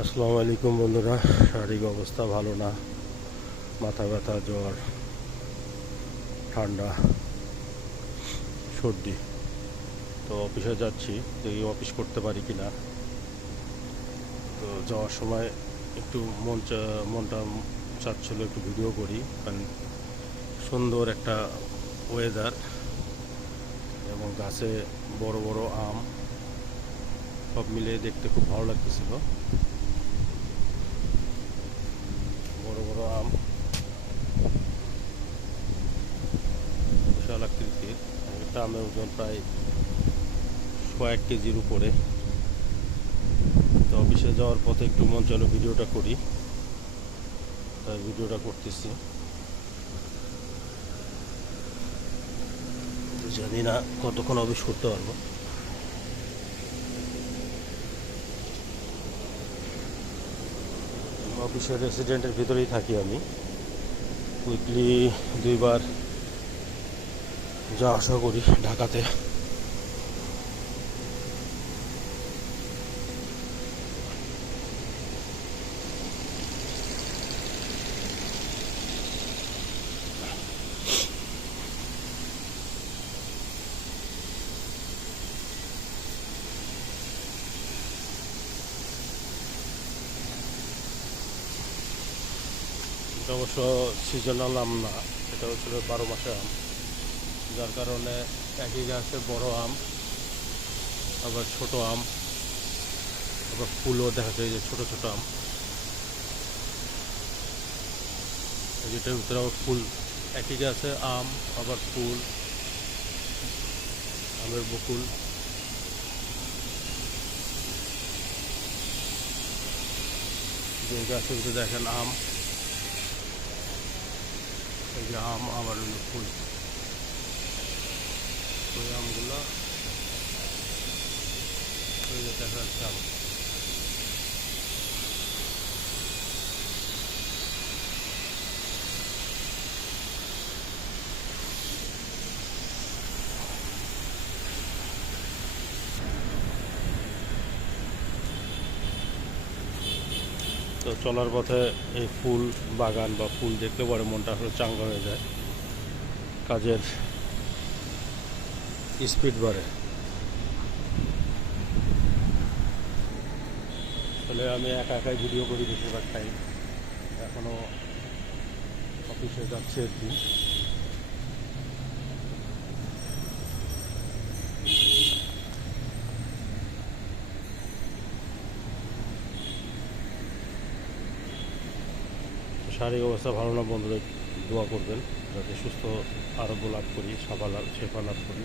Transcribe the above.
আসসালামু আলাইকুম বন্ধুরা। শারীরিক অবস্থা ভালো না। মাথা ব্যথা, জ্বর, ঠান্ডা, সর্দি। তো অফিসে যাচ্ছি, দেখি অফিস করতে পারি কি না তো যাওয়ার সময় একটু মন মনটা চাচ্ছিল একটু ভিডিও করি, কারণ সুন্দর একটা ওয়েদার এবং গাছে বড় বড় আম, সব মিলিয়ে দেখতে খুব ভালো লাগতেছিল বড় বড় আম বিশাল আকৃতির একটা আমের ওজন প্রায় কয়েক কেজির উপরে। তো অফিসে যাওয়ার পথে একটু মন চলো ভিডিওটা করি। তাই ভিডিওটা করতেছি। জানি না কতক্ষণ অফিস করতে পারব। অফিসের রেসিডেন্টের ভিতরেই থাকি আমি। উইকলি দুইবার যা আশা করি ঢাকাতে। এটা অবশ্য সিজনাল আম না এটা হচ্ছিল বারো মাসে আম। যার কারণে একই গাছে বড় আম, আবার ছোট আম, আবার ফুলও দেখা যায় যে ছোট ছোট আম। যেটার ভিতরে আবার ফুল, একই গাছে আম, আবার ফুল, আমের বকুল। যে গাছের ভিতরে দেখেন আম, এই যে আম, আবার ফুল। ওই আমগুলো দেখা যাচ্ছে আম তো চলার পথে এই ফুল বাগান বা ফুল দেখলে পরে মনটা আসলে চাঙ্গা হয়ে যায়। কাজের স্পিড বাড়ে। আসলে আমি একা একাই ভিডিও করি বেশিরভাগ টাইম এখনও অফিসে যাচ্ছে আর কি। শারীরিক অবস্থা ভালো না বন্ধুরা দোয়া করবেন। যাতে সুস্থ আরোগ্য লাভ করি সাফা লাভ শেফা লাভ করি